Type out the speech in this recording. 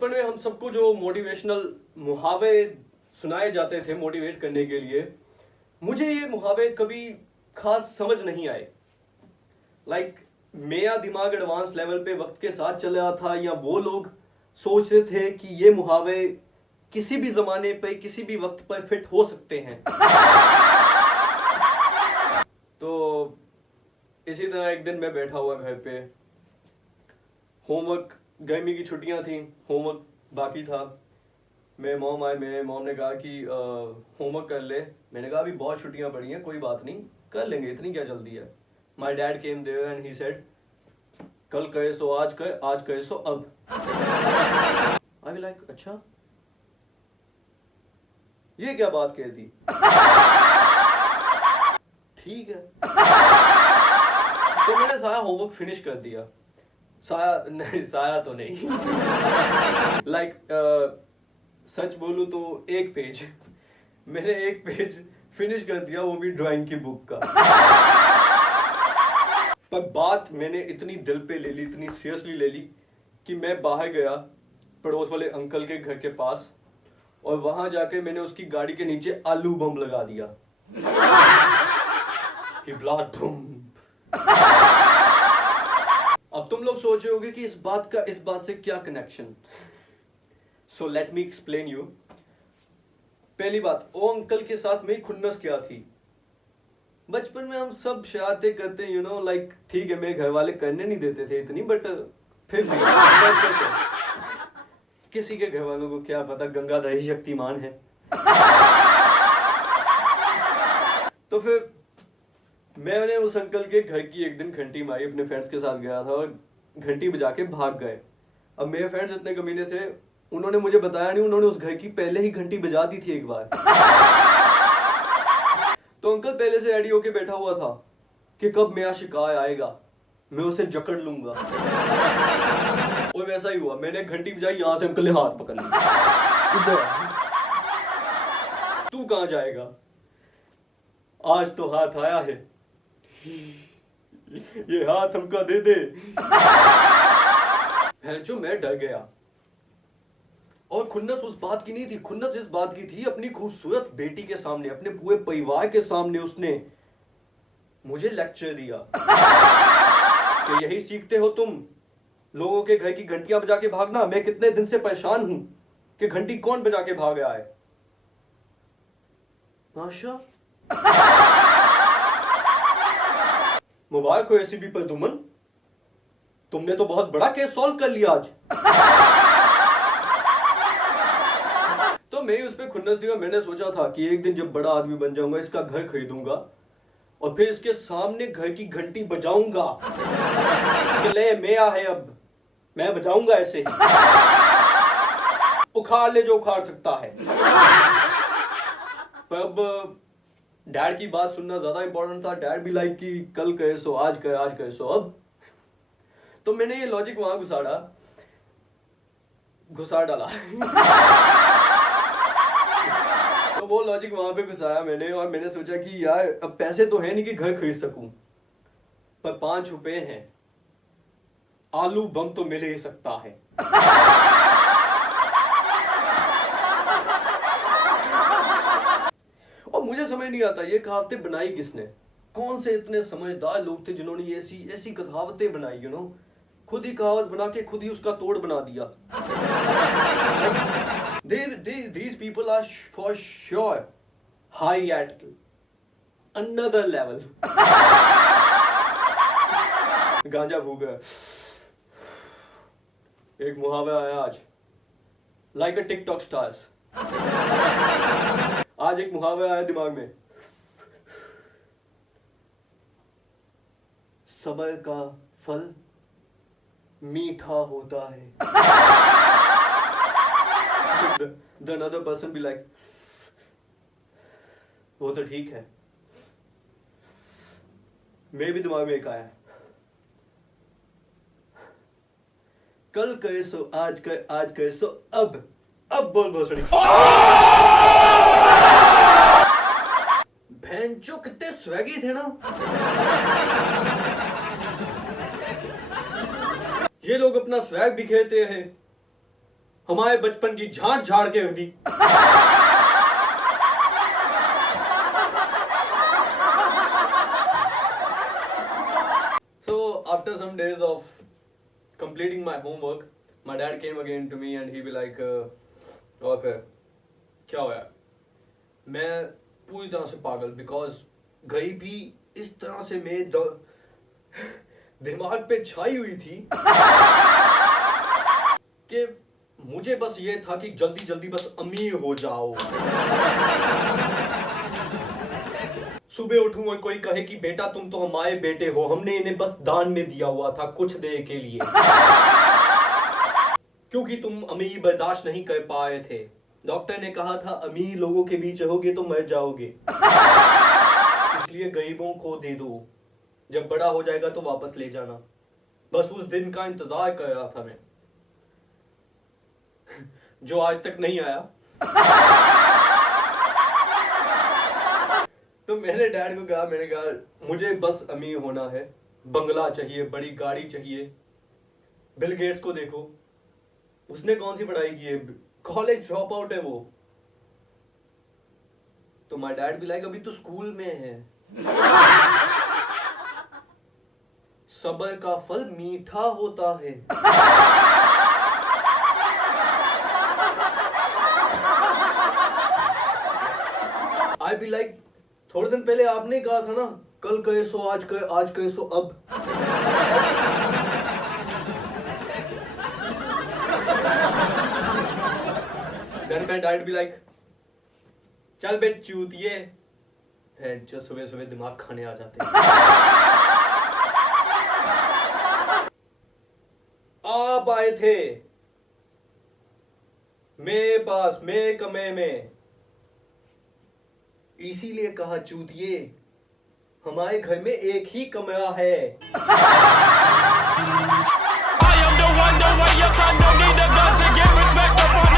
बचपन में हम सबको जो मोटिवेशनल मुहावरे सुनाए जाते थे मोटिवेट करने के लिए, मुझे ये मुहावरे कभी खास समझ नहीं आए। मेरा दिमाग एडवांस लेवल पे वक्त के साथ चल रहा था, या वो लोग सोचते थे कि ये मुहावरे किसी भी जमाने पे किसी भी वक्त पर फिट हो सकते हैं। तो इसी तरह एक दिन मैं बैठा हुआ घर पे, होमवर्क, गर्मी की छुट्टियां थी, होमवर्क बाकी था। मेरे मॉम आए, मेरे मॉम ने कहा कि होमवर्क कर ले। मैंने कहा अभी बहुत छुट्टियां पड़ी हैं, कोई बात नहीं, कर लेंगे, इतनी क्या जल्दी है। My dad came there and he said, कल करे सो आज कर, आज करे सो अब। आई बी लाइक, अच्छा ये क्या बात कह दी, ठीक है। तो मैंने सारा होमवर्क फिनिश कर दिया। सारा तो नहीं। सच बोलूं तो एक पेज, मैंने एक पेज फिनिश कर दिया, वो भी ड्राइंग की बुक का। पर बात मैंने इतनी दिल पे ले ली, इतनी सीरियसली ले ली कि मैं बाहर गया पड़ोस वाले अंकल के घर के पास, और वहां जाके मैंने उसकी गाड़ी के नीचे आलू बम लगा दिया कि ब्लास्ट बम। अब तुम लोग सोच रहे होगे कि इस बात से क्या connection. So let me explain you. पहली बात, वो अंकल के साथ मेरी खुन्नस क्या थी। बचपन में हम सब शरारतें करते हैं, ठीक है, मेरे घर वाले करने नहीं देते थे इतनी, बट फिर भी किसी के घर वालों को क्या पता गंगाधर ही शक्तिमान है। तो फिर मैंने उस अंकल के घर की एक दिन घंटी मारी, अपने फ्रेंड्स के साथ गया था और घंटी बजा के भाग गए। अब मेरे फ्रेंड्स इतने कमीने थे, उन्होंने मुझे बताया नहीं, उन्होंने उस घर की पहले ही घंटी बजा दी थी एक बार। तो अंकल पहले से रेडी होके बैठा हुआ था कि कब मेरा शिकार आएगा, मैं उसे जकड़ लूंगा। और वैसा ही हुआ, मैंने घंटी बजाई, यहां से अंकल ने हाथ पकड़ लिया। तू कहां जाएगा, आज तो हाथ आया है, ये हाथ हमका दे दे। जो मैं डर गया। और खुन्नस उस बात की नहीं थी, खुन्नस इस बात की थी, अपनी खूबसूरत बेटी के सामने, अपने पूरे परिवार के सामने उसने मुझे लेक्चर दिया कि यही सीखते हो तुम, लोगों के घर की घंटियां बजा के भागना। मैं कितने दिन से परेशान हूं कि घंटी कौन बजा के भाग आया है। आशा, मुबारक हो एसीपी प्रदुमन, तुमने तो बहुत बड़ा केस सॉल्व कर लिया आज। तो मैं उस पर खुन्नस दिया। मैंने सोचा था कि एक दिन जब बड़ा आदमी बन जाऊंगा, इसका घर खरीदूंगा और फिर इसके सामने घर की घंटी बजाऊंगा कि ले मेरा है, अब मैं बजाऊंगा ऐसे। उखाड़ ले जो उखाड़ सकता है। पर अब डैड की बात सुनना ज्यादा इंपॉर्टेंट था। डैड भी लाइक कि कल कहे सो आज कहे, आज कहे सो अब। तो मैंने ये लॉजिक वहां घुसा डाला। तो वो लॉजिक वहां पे घुसाया मैंने, और मैंने सोचा कि यार अब पैसे तो है नहीं कि घर खरीद सकूं, पर 5 रुपए हैं, आलू बम तो मिल ही सकता है। और मुझे समझ नहीं आता ये कहावतें बनाई किसने, कौन से इतने समझदार लोग थे जिन्होंने ये ऐसी कहावतें बनाई, खुद ही कहावत बना के खुद ही उसका तोड़ बना दिया। These people are for sure high at another level. गांजा भूख है। एक मुहावरा आया आज, like a TikTok stars. आज एक मुहावरा आया दिमाग में, सब्र का फल मीठा होता है। The another person be like, वो तो ठीक है। मैं भी दिमाग में एक आया, कल कहे सो आज कहे, आज कहे सो अब बोल भोसड़ी। भैंचो कितने स्वैगी थे ना ये लोग, अपना स्वैग बिखेरते हैं हमारे बचपन की झाड़ झाड़ के रख दी। So after some days of completing my homework, my dad came again to me and he be like, okay, क्या हुआ? मैं पूरी तरह से पागल, बिकॉज घड़ी भी इस तरह से मेरे दिमाग पे छाई हुई थी कि मुझे बस ये था कि जल्दी जल्दी बस अमीर हो जाओ। सुबह उठूं और कोई कहे कि बेटा तुम तो हमारे बेटे हो, हमने इन्हें बस दान में दिया हुआ था कुछ देर के लिए, क्योंकि तुम अमीर बर्दाश्त नहीं कर पाए थे। डॉक्टर ने कहा था अमीर लोगों के बीच रहोगे तो मर जाओगे, इसलिए गरीबों को दे दो, जब बड़ा हो जाएगा तो वापस ले जाना। बस उस दिन का इंतजार कर रहा था मैं, जो आज तक नहीं आया। तो मैंने डैड को कहा, मैंने कहा मुझे बस अमीर होना है, बंगला चाहिए, बड़ी गाड़ी चाहिए। बिल गेट्स को देखो, उसने कौन सी पढ़ाई की है, कॉलेज ड्रॉप आउट है वो। तो माय डैड भी लाइक अभी तो स्कूल में है। सब्र का फल मीठा होता है। आई बी लाइक थोड़े दिन पहले आपने कहा था ना, कल कहे सो आज कहे, आज कहे सो अब। Then my dad be like, चल बे चूतिए, जो सुबह सुबह दिमाग खाने आ जाते हैं। आप आए थे मेरे पास, मेरे कमरे में, इसीलिए कहा चूतिए, हमारे घर में एक ही कमरा है। I am the one, the way your son don't need a gun to get respect up on